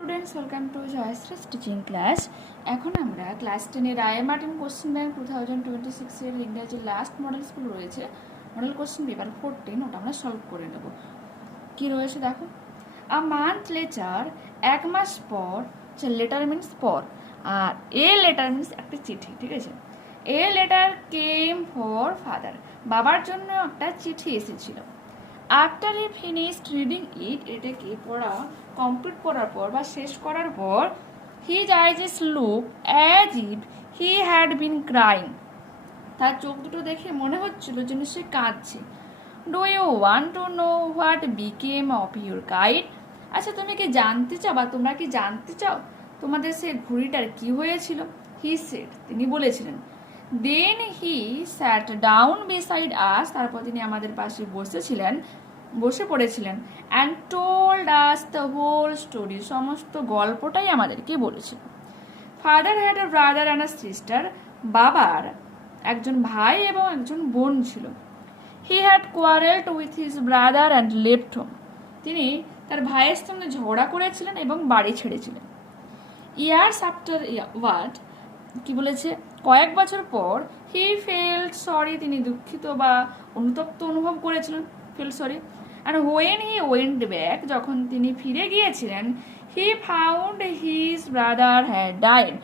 Students welcome to Jayashree's teaching class. এখন আমরা class 10 এর রায় মার্টিন কোশ্চেন ব্যাংক 2026 এর ইংরেজি লাস্ট মডেল স্কুল রয়েছে, মডেল কোশ্চেন পেপার 14, ওটা আমরা সলভ করে নেব। কি রয়েছে দেখো, আ মান্থ লেটার, এক মাস পর, লেটার মিনস পর, আর এ লেটার মিনস একটা চিঠি, ঠিক আছে। A letter came for father, বাবার জন্য একটা চিঠি এসেছিল। After he finished reading it, এটাকে পড়া কমপ্লিট করার পর বা শেষ করার পর, his eyes look as if he had been crying, তার চোখ দুটো দেখে মনে হচ্ছিল যেন সে কাঁদছে। Do you want to know what became of your guide, আচ্ছা তুমি কি জানতে চাও বা তোমরা কি জানতে চাও তোমাদের সে ঘুড়িটার কি হয়েছিল? হি সেড, তিনি বলেছিলেন। দেন হি স্যাট ডাউন বিসাইড আস, তারপর তিনি আমাদের পাশে বসে পড়েছিলেন। And told us the whole story, সমস্ত গল্পটাই আমাদেরকে বলেছিল। Father had a brother and a sister, বাবার একজন ভাই এবং একজন বোন ছিল। He had quarrelled with his brother and left home, তিনি তার ভাইয়ের সঙ্গে ঝগড়া করেছিলেন এবং বাড়ি ছেড়েছিলেন। ইয়ার্স আফটার ওয়াট, কি বলেছে, কয়েক বছর পর, হি ফেল্ট সরি, তিনি দুঃখিত বা অনুতপ্ত অনুভব করেছিলেন, felt sorry. And when he went back, যখন তিনি ফিরে গিয়েছিলেন, he found his brother had died,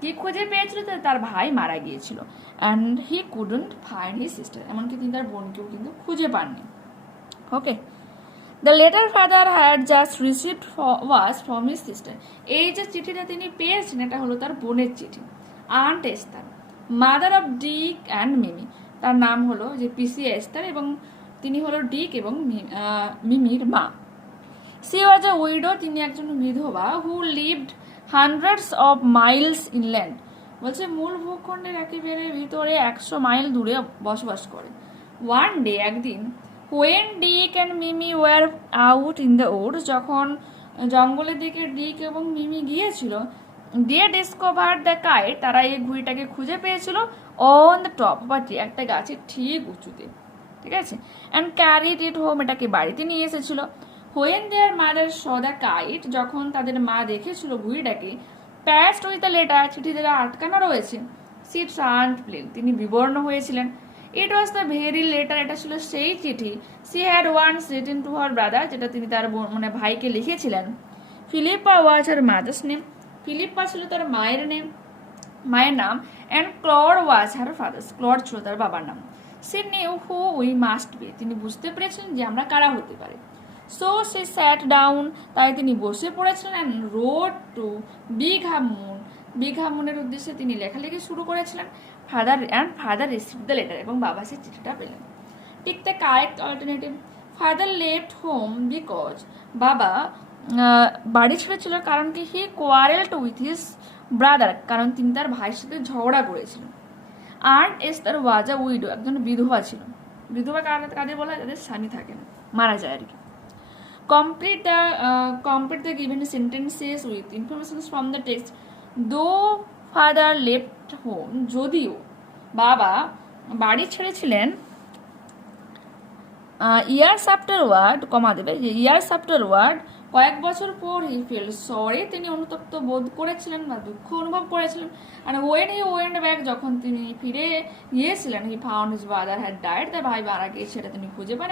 কি খুঁজে পেয়েছিল তার ভাই মারা গিয়েছিল। And he couldn't find his sister, এমনকি তিনি তার বোনকেও কিন্তু খুঁজে পাননি। Okay, the letter father had just received was from his sister, এই যে চিঠিটা তিনি পেয়েছেন এটা হলো তার বোনের চিঠি। Aunt Esther, mother of Dick and Mimi, তার নাম হলো যে পিসি এস্তার এবং তিনি হলো ডিক এবং মিমির মা। সি ওয়াজ আ উইডো, তিনি একজন বিধবা। Who lived hundreds of Miles inland, বলছে মূল ভূখণ্ডের একেবারে ভিতরে 100 মাইল দূরে বসবাস করে। ওয়ান ডে, একদিন, when Dick and Mimi were out in the woods, যখন জঙ্গলের দিকে ডিক এবং মিমি গিয়েছিল, দে ডিসকভার দ্য কাইট, তারা এই ঘুড়িটাকে খুঁজে পেয়েছিল অন দ্য টপ বা একটা গাছের ঠিক উঁচুতে, ঠিক আছে। অ্যান্ড ক্যারিড ইট হোম, এটাকে বাড়িতে নিয়ে এসেছিল। When there mother saw the kite, যখন তাদের মা দেখেছিল ঘুড়িটাকে প্যাস্ট উইথ দ্য লেটার, চিঠি দ্বারা আটকানো রয়েছে, সি টার্নড প্লেন, তিনি বিবর্ণ হয়েছিলেন। It was the very letter, এটা ছিল সেই চিঠি। She had once written to her brother, যেটা তিনি তার ভাইকে লিখেছিলেন। Philippa was her mother's name, ফিলিপ্পা ছিল তার মায়ের নাম। And Claude was her father's, ক্লড ছিল তার বাবার নাম। She knew who we must be, তিনি বুঝতে পেরেছিলেন যে আমরা কারা হতে পারি। সো সি স্যাট ডাউন, তাই তিনি বসে পড়েছিলেন। অ্যান্ড রোড টু বিগ হামুনের উদ্দেশ্যে তিনি লেখালেখি শুরু করেছিলেন। ফাদার রিসিভ দ্য লেটার, এবং বাবা সেই চিঠিটা পেলেন। Tick the correct alternative, father left home because, বাবা বাড়ি ছেড়েছিল কারণ কি, হি কোয়ারেলড উইথ হিজ ব্রাদার, কারণ তিনি তার ভাইয়ের সাথে ঝগড়া করেছিলেন। আন্ট এস্তার ওয়াজ আ উইডো, একজন বিধবা ছিল। বিধবা কাদের বলা হয়, যাদের স্বামী থাকে না, মারা যায় আর কি। Complete the given sentences with information from the text. দো ফাদার লেফট হোম, যদিও বাবা বাড়ি ছেড়েছিলেন, ইয়ার্স আফটারওয়ার্ড, কমা দেবে যে ইয়ার্স আফটারওয়ার্ড, কয়েক বছর পর, হি ফেল সরি, তিনি অনুতপ্ত বোধ করেছিলেন বা দুঃখ অনুভব করেছিলেন। আর ওয়েন হি ওয়েন্ট ব্যাক, যখন তিনি ফিরে গিয়েছিলেন, he found his brother had died, তার ভাই মারা গিয়েছে, সেটা তিনি খুঁজে পান।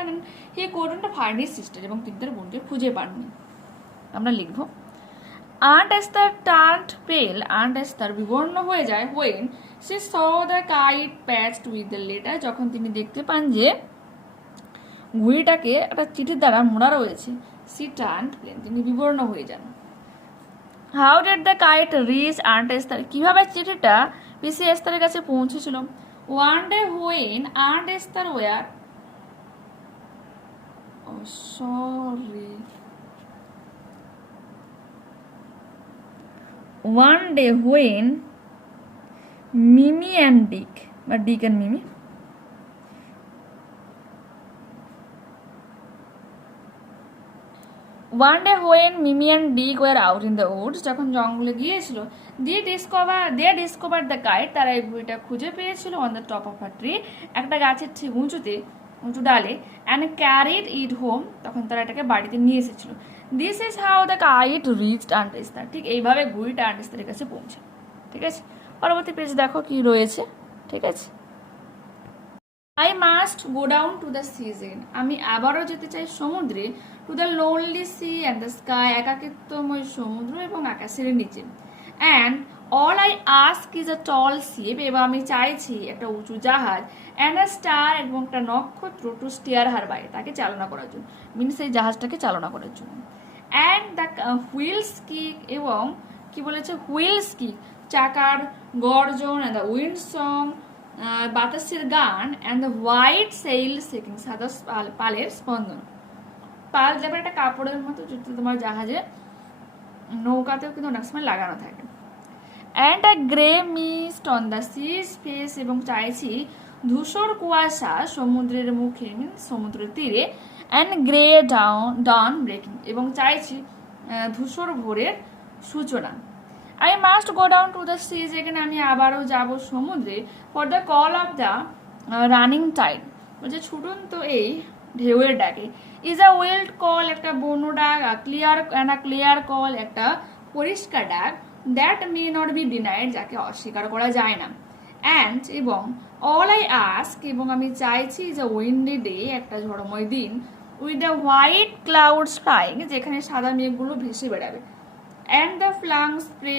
হি কুডন্ট ফাইন্ড হিজ সিস্টার, এবং তিনি তার বোনকে খুঁজে পাননি। আমরা লিখব আন্ট এস্তার টার্নড পেল, আন্ট এস্তার বিবর্ণ হয়ে যায়। When she saw the kite patched with the letter, যখন তিনি দেখতে পান যে ঘুড়িটাকে একটা চিঠির দ্বারা মোড়া রয়েছে। সি টার্নড প্লেন, তিনি বিবর্ণ হয়ে যান। How did the kite reach Aunt Esther, কিভাবে চিঠিটা পিসি এস্তারের কাছে পৌঁছেছিল। One day when Aunt Esther were, one day when Mimi and Dick, বা Dick and Mimi, one day when Mimi and Dick were out in the woods, যখন জঙ্গলে গিয়েছিল, দে ডিসকভার দ্য কাইট, তারা এই ঘুড়িটা খুঁজে পেয়েছিল on the top of a tree, একটা গাছের ঠিক উঁচু ডালে। অ্যান্ড ক্যারিড ইট হোম, তখন তারা এটাকে বাড়িতে নিয়ে এসেছিল। This is how the kite reached আন্টিস্তার। ঠিক এইভাবে ঘুড়িটা আন্টিস্তারের কাছে পৌঁছে। ঠিক আছে, পরবর্তী পেজ দেখো কি রয়েছে। ঠিক আছে, I must go down to the sea again. আমি আবারও যেতে চাই সমুদ্রে, to the lonely sea and the sky, একাকিত্বময় সমুদ্র এবং আকাশের নিচে। And all I ask is a tall ship, এবং আমি চাইছি একটা উঁচু জাহাজ, অ্যান্ড আ স্টার, এবং একটা নক্ষত্র, টু স্টিয়ার হার বাই, তাকে চালনা করার জন্য, মিনস এই জাহাজটাকে চালনা করার জন্য। অ্যান্ড দ্য হুইলস কিক, এবং কি বলেছে, হুইলস কিক, চাকার গর্জন, অ্যান্ড দ্য উইন্ড সং, বাতাসের গান, and the white sail checking, সাদা পালের স্পন্দন। পাল যেমন একটা কাপড়ের মতো, যেটা তোমার জাহাজে নৌকাতেও কিন্তু অনেক সময় লাগানো থাকে। And a grey mist on the sea's face, এবং চাইছি ধূসর কুয়াশা সমুদ্রের মুখে, মিনস সমুদ্রের তীরে। অ্যান্ড গ্রে ডাউন ব্রেকিং, এবং চাইছি ধূসর ভোরের সূচনা। I must go down to the seas, এখানে আমি আবারও যাব সমুদ্রে, for the call of the running tide, বলছে ছুটন্ত এই ঢেউয়ের ডাকে। ইজ আ ওয়েল্ড কল, একটা বন্য ডাক, ক্লিয়ার কল, একটা পরিষ্কার ডাক, that may not be denied, যাকে অস্বীকার করা যায় না। অ্যান্ড এবং অল আই আস্ক, এবং আমি চাইছি যে উইন্ডি ডে, একটা ঝড়ময় দিন, with the white cloud sky, যেখানে সাদা মেঘগুলো ভেসে বেড়াবে। অ্যান্ড দ্য ফ্লাং স্প্রে,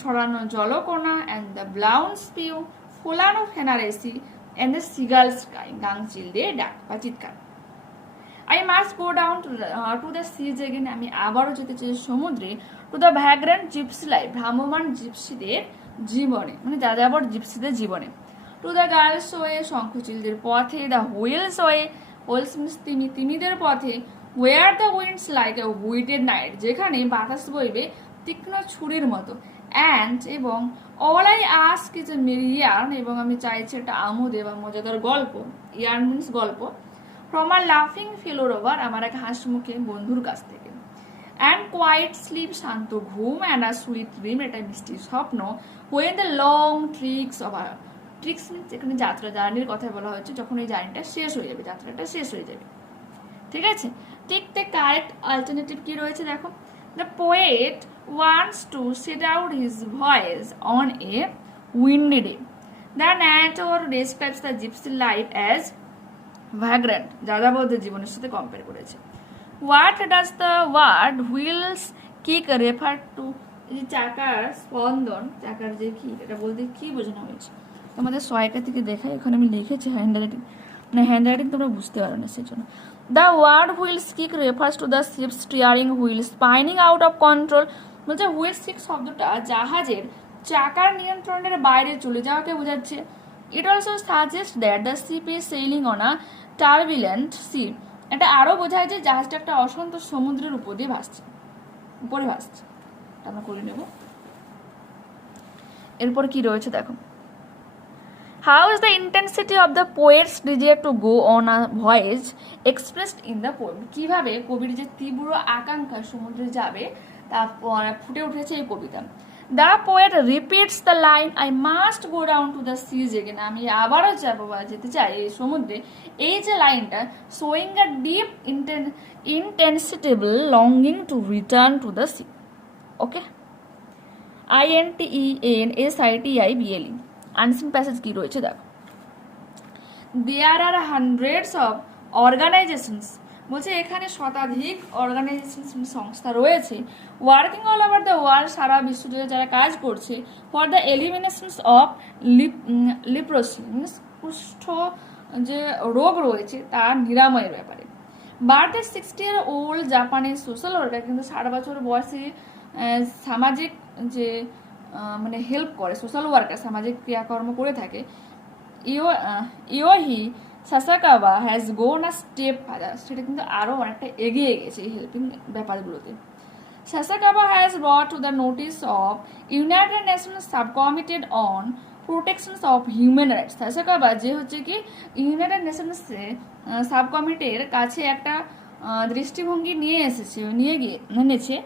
ছড়ানো জলকণা, অ্যান্ড দ্য ব্লাউন স্পিউ, ফোলানো ফেনারেসি, অ্যান্ড দ্য সিগাল স্কাই, গাংচিল দিয়ে ডাক বা চিৎকার। I must go down to the seas again, আমি আবারও যেতে চাই সমুদ্রে, to the vagrant gypsy life, ভ্রাম্যমান জিপসিদের জীবনে, মানে যাযাবর জিপসিদের জীবনে। টু দ্য গার্লস ওয়ে, শঙ্খচিলদের পথে। The whale's way, whales means তিমিদের পথে। Where the wind's like a whetted knife, যেখানে বাতাস বইবে তীক্ষ্ণ ছুরির মতো। অ্যান্ড এবং all I ask is a Mary yarn, এবং আমি চাইছি একটা আমোদে বা মজাদার গল্প, ইয়ার্ন মিনস গল্প, ফ্রম আ লাফিং ফেলোর ওভার, আমার এক হাসিমুখে বন্ধুর কাছ থেকে। অ্যান্ড কোয়াইট স্লিপ, শান্ত ঘুম, অ্যান্ড আ সুইট ড্রিম, এটা মিষ্টি স্বপ্ন, when the long tricks of tricks means এখানে যাত্রা, জার্নির কথা বলা হচ্ছে, যখন এই জার্নিটা শেষ হয়ে যাবে, যাত্রাটা শেষ হয়ে যাবে। ঠিক আছে, ঠিক দ্য কারেক্ট অল্টারনেটিভ কি রয়েছে দেখো। The poet wants to set out his voice on a windy day. The narrator describes the gypsy life as vagrant, যাযাবরদের জীবনের সাথে কম্পেয়ার করেছে। What does the word wheels kick refer to, এই চাকার স্পন্দন, চাকার যে কি, এটা বলতে কি বোঝানো হয়েছে, তোমাদের সহায়িকা থেকে দেখাই, এখানে আমি লিখেছি হ্যান্ড রাইটিং, মানে হ্যান্ড রাইটিং তোমরা বুঝতে পারো না সেই জন্য। The word wheels kick refers to the ship steering wheel spinning out of control, বলছে হুইল কিক শব্দটা জাহাজের চাকার নিয়ন্ত্রণের বাইরে চলে যাওয়াকে বোঝাচ্ছে। It also suggest that the ship is sailing on a turbulent sea, এটা আরও বোঝায় যে জাহাজটা একটা অশান্ত সমুদ্রের উপর দিয়ে ভাসছে, উপরে ভাসছে। আমরা করে নেব। এরপর কি রয়েছে দেখো। How is the intensity of the poet's desire to go on a voyage expressed in the poem? কিভাবে কবির যে তীব্র আকাঙ্ক্ষা সমুদ্রে যাবে তা ফুটে উঠেছে এই কবিতা। The poet repeats the line, I must go down to the seas again, আমি আবারও যাবো বা যেতে চাই এই সমুদ্রে, এই যে লাইনটা showing a deep insensible longing to return to the sea. Okay, INTENSITIBLE। Unseen passage কি রয়েছে দেখো। There are hundreds of organisations, বলছে এখানে শতাধিক অর্গানাইজেশন সংস্থা রয়েছে, working all over the world, সারা বিশ্ব জুড়ে যারা কাজ করছে, for the eliminations of leprosy means কুষ্ঠ যে রোগ রয়েছে তার নিরাময়ের ব্যাপারে। বাট দ্য 60-year-old জাপানের সোশ্যাল ওয়ার্কার, কিন্তু 60 বছর বয়সী সামাজিক যে মানে হেল্প করে, সোশ্যাল ওয়ার্কার সামাজিক ক্রিয়াকর্ম করে থাকে, Yohei Sasakawa has gone a step farther, সেটা কিন্তু আরও অনেকটা এগিয়ে গেছে এই হেল্পিং ব্যাপারগুলোতে। Sasakawa has brought to the notice of United Nations subcommittee on protections of human rights. Sasakawa যে হচ্ছে কি ইউনাইটেড নেশনসে সাবকমিটির কাছে একটা দৃষ্টিভঙ্গি নিয়ে এনেছে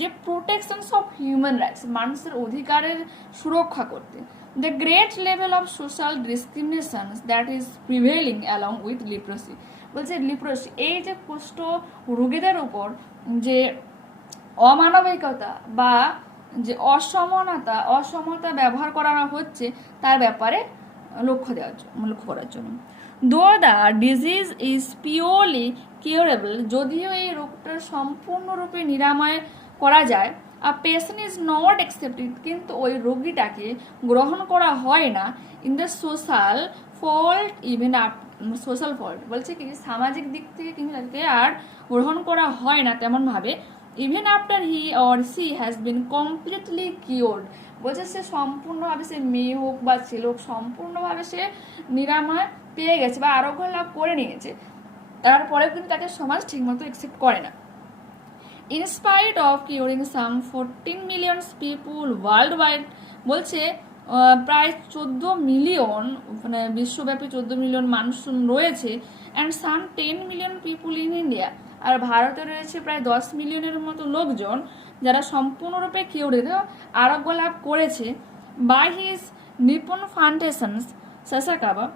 যে প্রোটেকশনস অফ হিউম্যান রাইটস, মানুষের অধিকারের সুরক্ষা করতে। The great level of social discrimination that is prevailing along with leprosy, বলছে লিপ্রোসি এই যে কুষ্ঠ রোগীদের উপর যে অমানবিকতা বা যে অসমতা ব্যবহার করা হচ্ছে তার ব্যাপারে লক্ষ্য করার জন্য। দো the disease is purely curable, যদিও এই রোগটা সম্পূর্ণরূপে নিরাময় করা যায়, আ পেশেন্ট ইজ নট অ্যাকসেপ্টেড, কিন্তু ওই রোগীটাকে গ্রহণ করা হয় না, in the social fault even social fault বলছে কি সামাজিক দিক থেকে কিন্তু তাকে আর গ্রহণ করা হয় না তেমনভাবে, even after he or she has been completely cured, বলছে সে সম্পূর্ণভাবে, সে মেয়ে হোক বা ছেলে হোক, সম্পূর্ণভাবে সে নিরাময় পেয়ে গেছে বা আরোগ্য লাভ করে নিয়েছে, তারপরেও কিন্তু তাকে সমাজ ঠিকমতো অ্যাকসেপ্ট করে না। In spite of curing some 14 million people worldwide, বলছে প্রায় 14 মিলিয়ন, মানে বিশ্বব্যাপী 14 মিলিয়ন মানুষ রয়েছে, and some 10 million people in India, আর ভারতে রয়েছে প্রায় 10 মিলিয়নের মতো লোকজন যারা সম্পূর্ণরূপে কিউরিড আরোগ্য লাভ করেছে, বাই হিজ নিপন ফাউন্ডেশনস সাসাকাবা,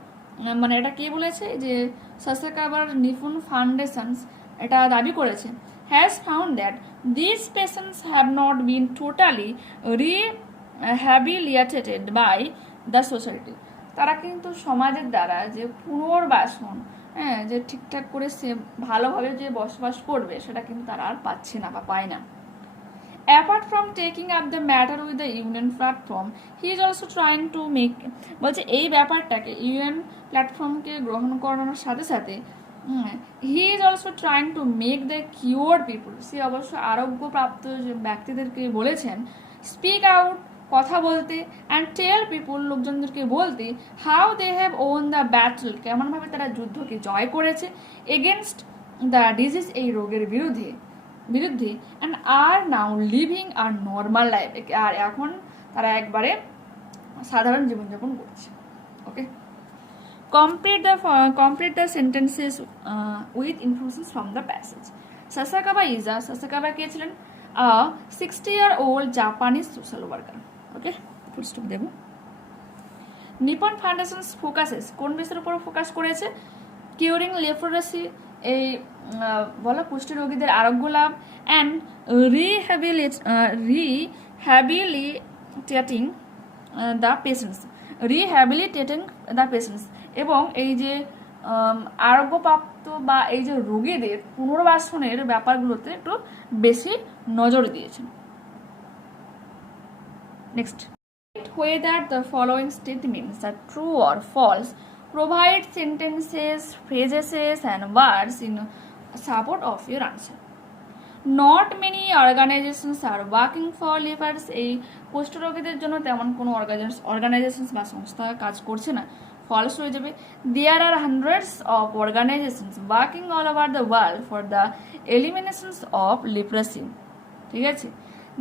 মানে এটা কে বলেছে যে সাসাকাবার নিপুন ফাউন্ডেশনস এটা দাবি করেছে, has found that these patients have not been totally rehabilitated by the society, তারা কিন্তু সমাজের দ্বারা যে পুনর্বাসন, হ্যাঁ, যে ঠিকঠাক করে সে ভালোভাবে যে বসবাস করবে সেটা কিন্তু তারা আর পাচ্ছে না বা পায় না। Apart from taking up the matter with the union platform, he is also trying to make, বলছে এই ব্যাপারটাকে ইউএন প্ল্যাটফর্মকে গ্রহণ করানোর সাথে সাথে he is also trying to make the cure people, সে অবশ্য আরোগ্যপ্রাপ্ত যে ব্যক্তিদেরকে বলেছেন স্পিক আউট, কথা বলতে, অ্যান্ড টেল পিপুল, লোকজনদেরকে বলতে, how they have won the battle, কেমনভাবে তারা যুদ্ধকে জয় করেছে, এগেনস্ট দ্য ডিজিজ, এই রোগের বিরুদ্ধে, and are now living are normal life, আর এখন তারা একবারে সাধারণ জীবনযাপন করছে। ওকে, complete the sentences with information from the passage. Sasakawa কে ছিলেন? a 60-year-old Japanese social worker. Okay, full stop Dev. Nipon foundations focuses, কোন বিষয়ের উপর ফোকাস করেছে? কিউরিং লেপ্রোসি, এই বলা কুষ্ঠ রোগীদের আরোগ্য লাভ, অ্যান্ড রিহ্যাবিলিটেটিং দ্য পেশেন্টস, এবং এই যে আরোগ্যপ্রাপ্ত বা এই যে রোগীদের পুনর্বাসনের ব্যাপারগুলোতে একটু বেশি নজর দিয়েছেন। Next, whether the following statements are true or false, provide sentences, phrases and words in support of your answer. Not many organizations are working for lepers, এই কুষ্ঠরোগীদের জন্য তেমন কোনো অর্গানাইজেশন বা সংস্থা কাজ করছে না, ফলস হয়ে যাবে। There are hundreds of organizations working all over the world for the elimination of leprosy, ঠিক আছে।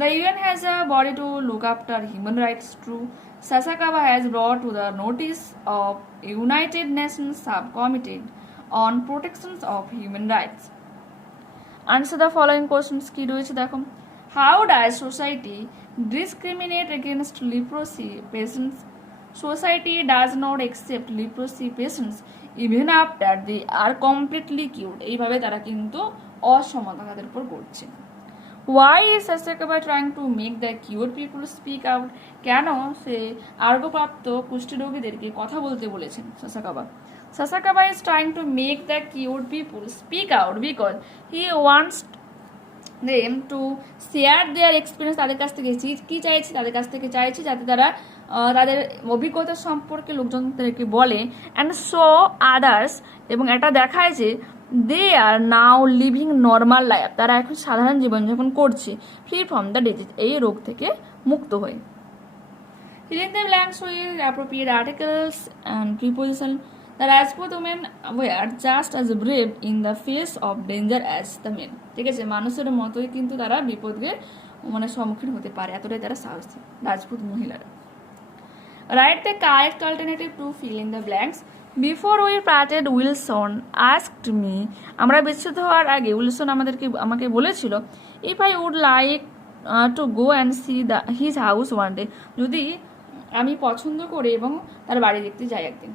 The UN has a body to look after human rights, true. Sasakawa has brought to the notice of United Nations Subcommittee on Protection of Human Rights. Answer the following questions, কি রয়েছে দেখো। How does society discriminate against leprosy patients? Society does not accept leprosy patients even after they are completely cured, এইভাবে তারা কিন্তু অসমতা তাদের উপর করছে। Why is Sasakawa trying to make the cured people speak out? কেন সে আরোগ্যপ্রাপ্ত কুষ্ঠরোগীদেরকে কথা বলতে বলেছেন Sasakawa is trying to make the cured people speak out because he wants them to share their experience, তাদের কাছ থেকে কি চাইছে, তাদের কাছ থেকে চাইছে যাতে তারা তাদের অভিজ্ঞতা সম্পর্কে লোকজনদেরকে বলে, অ্যান্ড শো আদার্স, এবং এটা দেখায় যে দে আর নাও লিভিং নর্মাল লাইফ, তারা এখন সাধারণ জীবনযাপন করছে, ফ্রি ফ্রম দ্য ডিজিজ, এই রোগ থেকে মুক্ত হয়ে। Fill in the blanks with appropriate articles and preposition. The Rajput women were just as brave in the face of danger as the men, ঠিক আছে, মানুষের মতোই কিন্তু তারা বিপদকে মানে সম্মুখীন হতে পারে, এতটাই তারা সাহসী রাজপুত মহিলারা। Write the correct alternative to fill in the blanks. Before we parted, Wilson asked me, আমরা বিচ্ছেদ হওয়ার আগে উইলসন আমাকে বলেছিল, if I would like to go and see his house one day, যদি আমি পছন্দ করি এবং তার বাড়ি দেখতে যাই একদিন।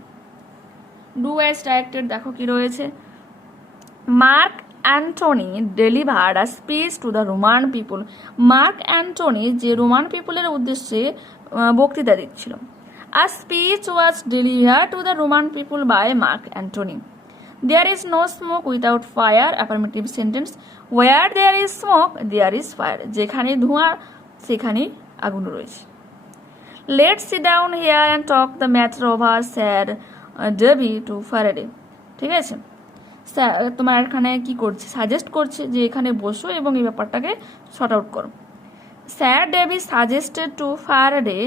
Do as directed, দেখো কি রয়েছে। Mark Antony delivered a speech to the Roman people. Mark Antony যে রোমান পিপলের উদ্দেশ্যে বক্তৃতা দিচ্ছিল। A speech was delivered to the Roman people by Mark Antony. There is no smoke without fire, affirmative sentence. Where there is smoke, there is fire. যেখানে ধোঁয়া সেখানে আগুন রয়েছে। Let's sit down here and talk the matter over, said Debbie to Faraday. ঠিক আছে, তোমার এখানে কি করছে, সাজেস্ট করছে যে এখানে বসো এবং এই ব্যাপারটাকে শর্ট আউট করো। Sir Davy suggested to Faraday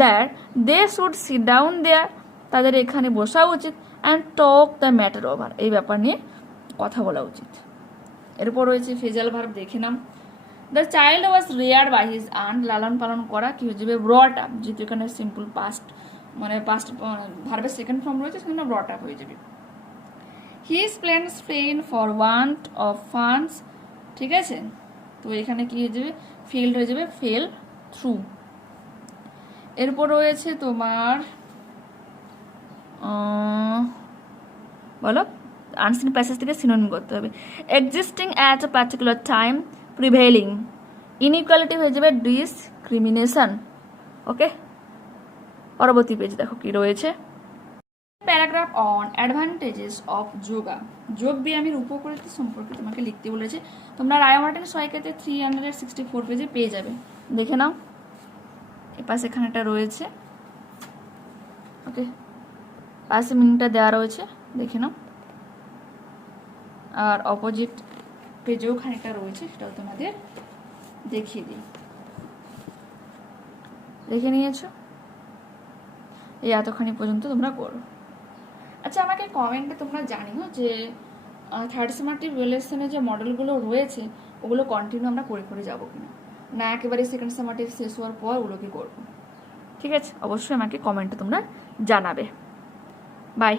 that they should sit down there, তাদের এখানে বসা উচিত, and talk the matter over, এই ব্যাপার নিয়ে কথা বলা উচিত। এরপর রয়েছে ফেজাল ভার্ব, দেখে নাম। The child was rear by his aunt, লালন পালন করা কি হয়ে যাবে, ব্রট আপ, যেহেতু এখানে সিম্পল পাস্ট মানে পাস্ট ভার্বের সেকেন্ড ফর্ম রয়েছে সেখানে ব্রট আপ হয়ে যাবে। His plans fail for want of funds, ঠিক আছে, তো এখানে কি হয়ে যাবে, ফেইল হয়ে যাবে, ফেল থ্রু। এরপর রয়েছে তোমার বলো, আনসিন প্যাসেজ থেকে সিনোনিম করতে হবে। Existing at a particular time, prevailing, inequality হয়ে যাবে ডিসক্রিমিনেশন। ওকে, পরবর্তী পেজ দেখো কি রয়েছে। Paragraph on advantages of yoga, যোগ ব্যায়ামের উপকারিতা সম্পর্কে তোমাকে লিখতে বলেছে। তোমরা রায় মার্টিন সহায়িকাতে 364 পেজে পেয়ে যাবে, দেখে নাও। এপাশে এখানে একটা রয়েছে, ওকে, পাশে মিনিটটা দেওয়া রয়েছে, দেখে নাও। আর অপোজিট পেজেও খানিকটা রয়েছে, সেটাও তোমাদের দেখিয়ে দিই, দেখে নিয়েছো। এই এতখানি পর্যন্ত তোমরা করো। আচ্ছা, আমাকে কমেন্টে তোমরা জানিও যে থার্ড সামারটিভ রিলেশনের যে মডেলগুলো রয়েছে ওগুলো কন্টিনিউ আমরা করে করে যাবো কিনা, না একেবারে সেকেন্ড সামারটিভ শেষ হওয়ার পর ওগুলোকে করবো। ঠিক আছে, অবশ্যই আমাকে কমেন্টে তোমরা জানাবে। বাই।